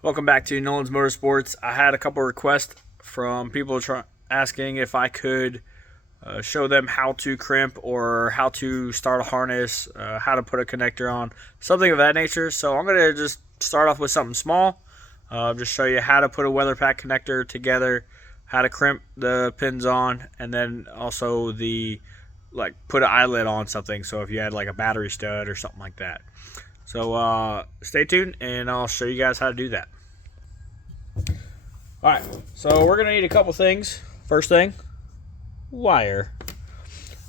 Welcome back to Nolan's Motorsports. I had a couple requests from people asking if I could show them how to crimp or how to start a harness, how to put a connector on, something of that nature. So I'm going to just start off with something small, just show you how to put a weatherpack connector together, how to crimp the pins on, and then also put an eyelet on something. So if you had like a battery stud or something like that. So stay tuned, and I'll show you guys how to do that. All right, so we're gonna need a couple things. First thing, wire.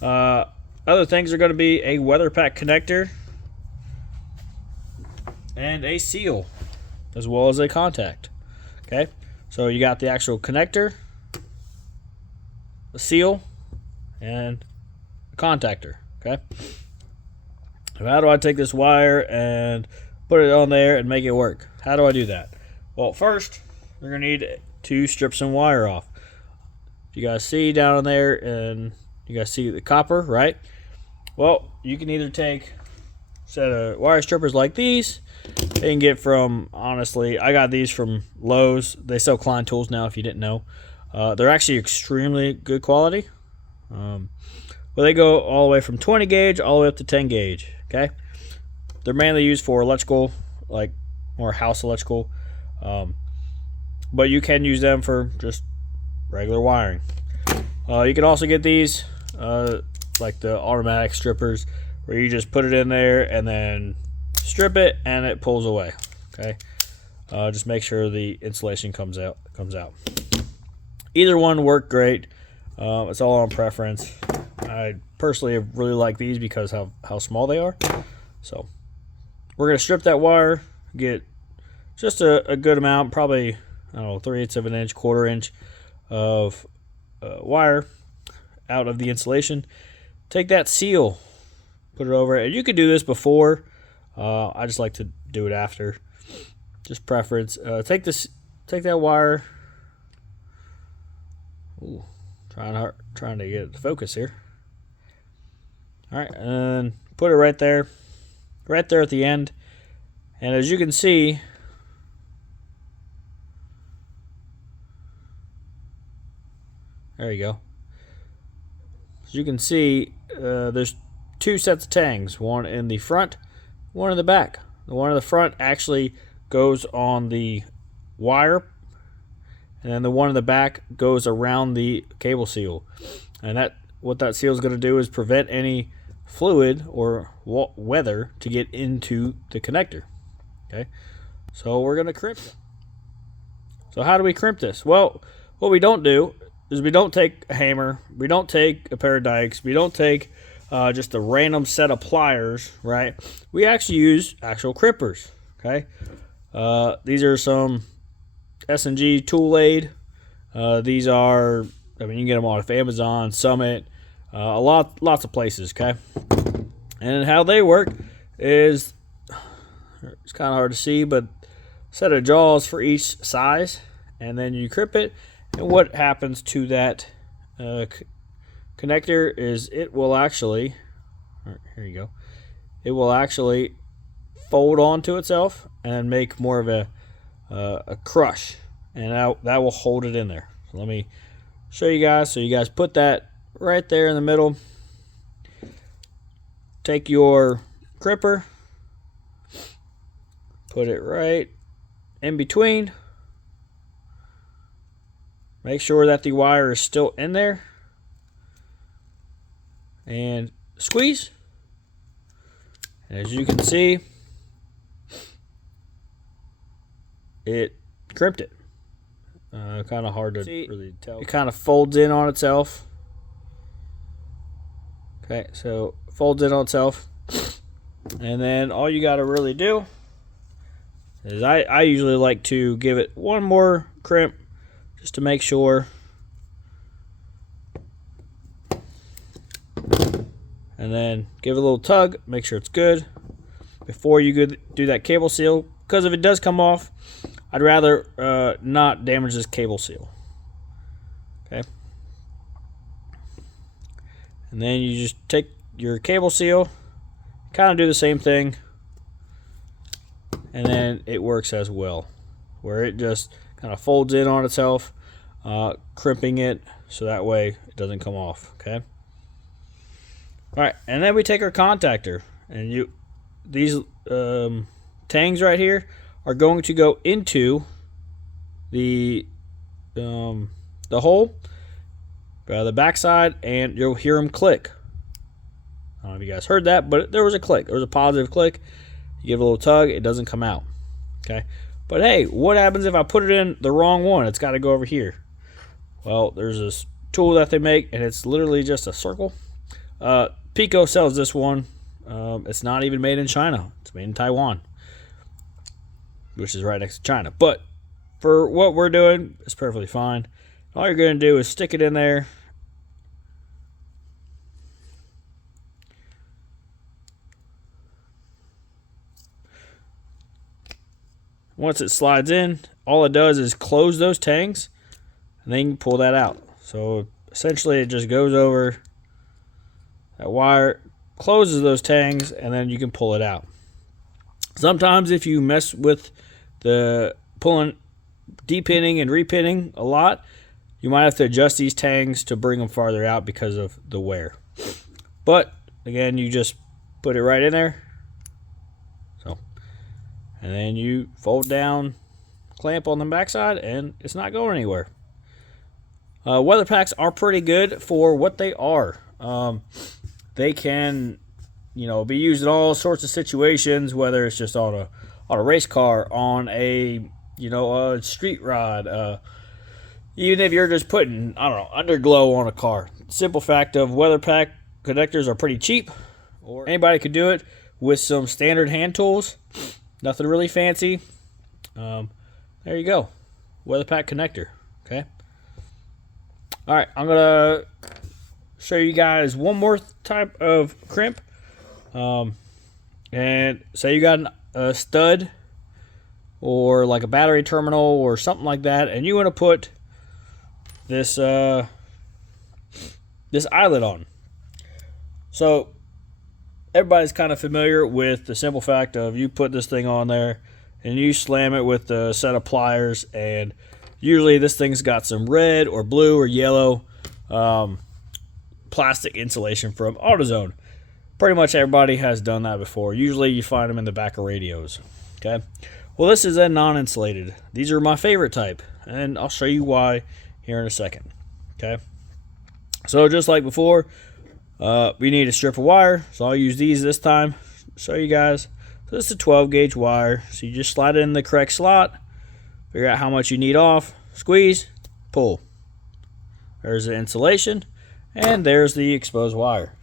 Other things are gonna be a weatherpack connector and a seal, as well as a contact. Okay, so you got the actual connector, a seal, and a contactor. Okay. How do I take this wire and put it on there and make it work? How do I do that? Well, first, we're going to need to strip some wire off. You guys see down there, and you guys see the copper, right? Well, you can either take a set of wire strippers like these. They can get from, honestly, I got these from Lowe's. They sell Klein tools now, if you didn't know. They're actually extremely good quality. But they go all the way from 20 gauge all the way up to 10 gauge. Okay, they're mainly used for electrical, like more house electrical, but you can use them for just regular wiring. You can also get these like the automatic strippers, where you just put it in there and then strip it and it pulls away. Okay, just make sure the insulation comes out. Either one work great. It's all on preference. I personally really like these because how small they are. So we're going to strip that wire, get just a good amount, probably, I don't know, 3/8 of an inch, 1/4 inch of wire out of the insulation. Take that seal, put it over it. And you could do this before. I just like to do it after. Just preference. Take that wire. Ooh, trying to get it to focus here. All right, and put it right there at the end. And as you can see, there you go. As you can see, there's two sets of tangs, one in the front, one in the back. The one in the front actually goes on the wire, and then the one in the back goes around the cable seal. And what that seal is going to do is prevent any fluid or weather to get into the connector. Okay, so we're going to crimp it. So how do we crimp this? Well, what we don't do is we don't take a hammer, we don't take a pair of dikes, we don't take just a random set of pliers, right? We actually use actual crimpers. Okay, these are some S&G tool aid. These are, I mean, you can get them off Amazon, Summit, lots of places. Okay, and how they work is, it's kind of hard to see, but set of jaws for each size, and then you crimp it. And what happens to that connector is it will actually, here you go, it will actually fold onto itself and make more of a crush, and that will hold it in there. So let me show you guys. So you guys put that right there in the middle. Take your crimper, put it right in between. Make sure that the wire is still in there, and squeeze. As you can see, it crimped it. Kind of hard to really tell. It kind of folds in on itself. Okay, so folds in on itself, and then all you got to really do is I usually like to give it one more crimp just to make sure, and then give it a little tug, make sure it's good before you do that cable seal, because if it does come off, I'd rather not damage this cable seal. Okay, and then you just take your cable seal, kind of do the same thing, and then it works as well. where it just kind of folds in on itself, crimping it so that way it doesn't come off. Okay. All right, and then we take our contactor, and these tangs right here are going to go into the hole, the backside, and you'll hear them click. I don't know if you guys heard that, but there was a click. There was a positive click. You give it a little tug, it doesn't come out. Okay, but hey, what happens if I put it in the wrong one? It's got to go over here. Well, there's this tool that they make, and it's literally just a circle. Pico sells this one. It's not even made in China. It's made in Taiwan, which is right next to China. But for what we're doing, it's perfectly fine. All you're going to do is stick it in there. Once it slides in, all it does is close those tangs, and then you can pull that out. So essentially it just goes over that wire, closes those tangs, and then you can pull it out. Sometimes if you mess with the depinning and repinning a lot, you might have to adjust these tangs to bring them farther out because of the wear. But again, you just put it right in there. So, and then you fold down, clamp on the backside, and it's not going anywhere. Weather packs are pretty good for what they are. They can, be used in all sorts of situations, whether it's just on a race car, on a street rod, even if you're just putting, underglow on a car. Simple fact of weather pack connectors are pretty cheap, or anybody could do it with some standard hand tools. Nothing really fancy. There you go, weather pack connector. Okay. All right, I'm gonna show you guys one more type of crimp. And say you got a stud or like a battery terminal or something like that, and you want to put this this eyelet on. So everybody's kind of familiar with the simple fact of you put this thing on there and you slam it with a set of pliers, and usually this thing's got some red or blue or yellow plastic insulation from AutoZone. Pretty much everybody has done that before. Usually you find them in the back of radios. Okay. Well, this is a non-insulated. These are my favorite type, and I'll show you why here in a second. Okay. So just like before, we need a strip of wire. So I'll use these this time. Show you guys. So this is a 12 gauge wire. So you just slide it in the correct slot. Figure out how much you need off. Squeeze. Pull. There's the insulation. And there's the exposed wire.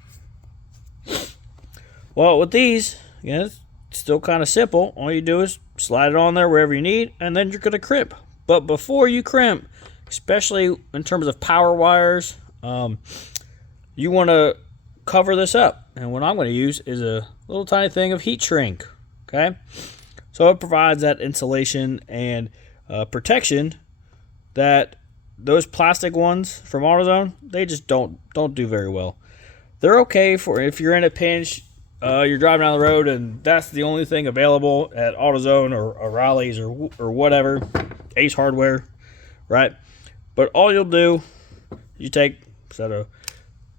Well, with these, again, it's still kind of simple. All you do is slide it on there wherever you need, and then you're going to crimp. But before you crimp, especially in terms of power wires, you want to cover this up. And what I'm going to use is a little tiny thing of heat shrink. Okay, so it provides that insulation and protection that those plastic ones from AutoZone, they just don't do very well. They're okay for if you're in a pinch. You're driving down the road and that's the only thing available at AutoZone or O'Reilly's or whatever, Ace Hardware, right? But all you'll do, you take a set of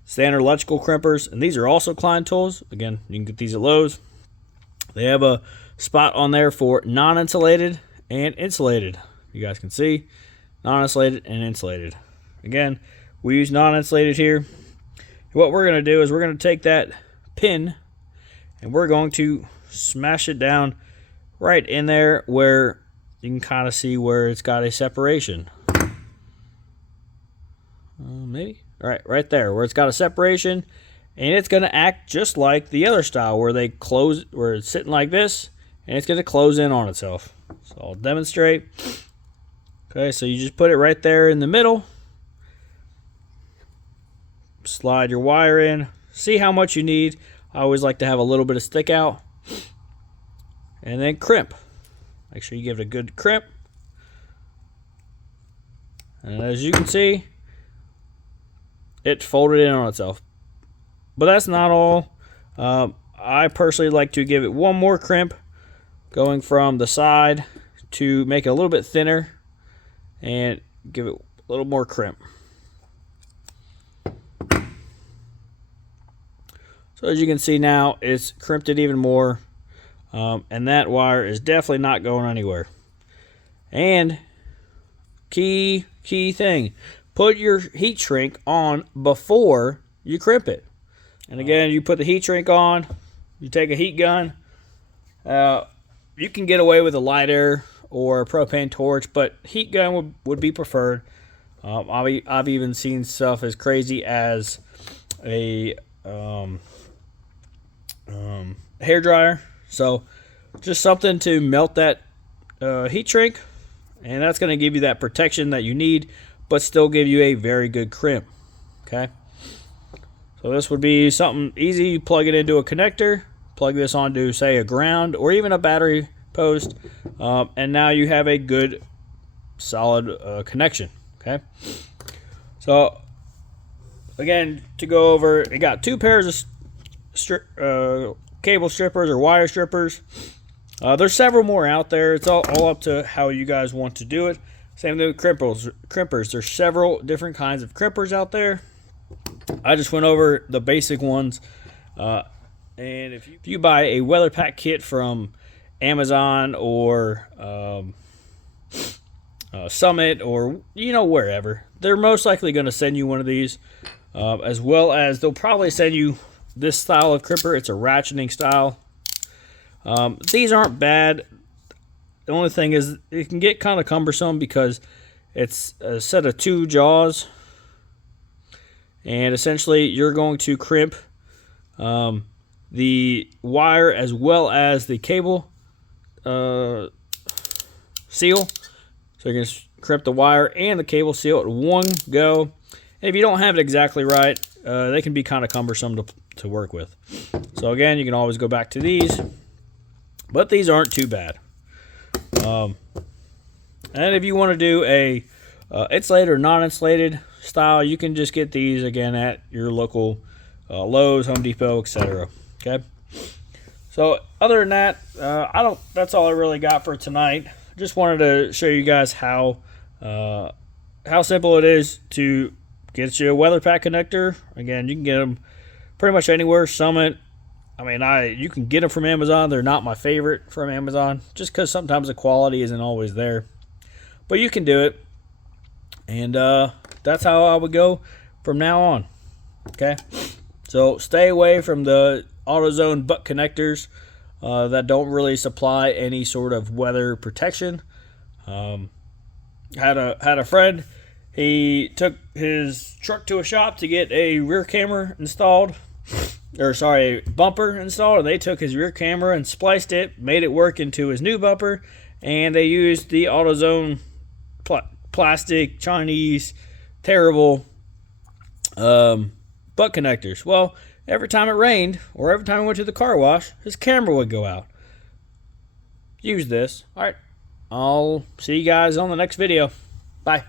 standard electrical crimpers, and these are also Klein tools. Again, you can get these at Lowe's. They have a spot on there for non-insulated and insulated. You guys can see non-insulated and insulated. Again, we use non-insulated here. What we're going to do is we're going to take that pin and we're going to smash it down right in there where you can kind of see where it's got a separation. Maybe? All right there where it's got a separation, and it's going to act just like the other style where they close, where it's sitting like this, and it's going to close in on itself. So I'll demonstrate. Okay, so you just put it right there in the middle. Slide your wire in. See how much you need. I always like to have a little bit of stick out. And then crimp. Make sure you give it a good crimp. And as you can see, it folded in on itself. But that's not all. I personally like to give it one more crimp, going from the side to make it a little bit thinner and give it a little more crimp. So as you can see now, it's crimped it even more, and that wire is definitely not going anywhere. And key thing, put your heat shrink on before you crimp it. And again, you put the heat shrink on, you take a heat gun. You can get away with a lighter or a propane torch, but heat gun would be preferred. I've even seen stuff as crazy as a hair dryer. So just something to melt that heat shrink, and that's going to give you that protection that you need, but still give you a very good crimp. Okay, so this would be something easy. You plug it into a connector, plug this onto, say, a ground or even a battery post, and now you have a good solid connection. Okay, so again, to go over, it got 2 pairs of cable strippers or wire strippers. There's several more out there. It's all up to how you guys want to do it. Same thing with crimpers. There's several different kinds of crimpers out there. I just went over the basic ones. And if you buy a weatherpack kit from Amazon or Summit or wherever, they're most likely going to send you one of these, as well as they'll probably send you this style of crimper. It's a ratcheting style. These aren't bad. The only thing is it can get kind of cumbersome because it's a set of 2 jaws, and essentially you're going to crimp the wire as well as the cable seal. So you're going to crimp the wire and the cable seal at one go. And if you don't have it exactly right, they can be kind of cumbersome to work with. So again, you can always go back to these, but these aren't too bad. And if you want to do a insulated or non-insulated style, you can just get these again at your local Lowe's, Home Depot, etc. Okay. So other than that, that's all I really got for tonight. Just wanted to show you guys how simple it is to get you a weatherpack connector. Again, you can get them pretty much anywhere. Summit. I mean, you can get them from Amazon. They're not my favorite from Amazon, just because sometimes the quality isn't always there. But you can do it, and that's how I would go from now on. Okay, so stay away from the AutoZone butt connectors that don't really supply any sort of weather protection. Had a friend. He took his truck to a shop to get a rear camera installed. Bumper installed, and they took his rear camera and spliced it, made it work into his new bumper, and they used the AutoZone plastic, Chinese, terrible butt connectors. Well, every time it rained, or every time he went to the car wash, his camera would go out. Use this. Alright, I'll see you guys on the next video. Bye.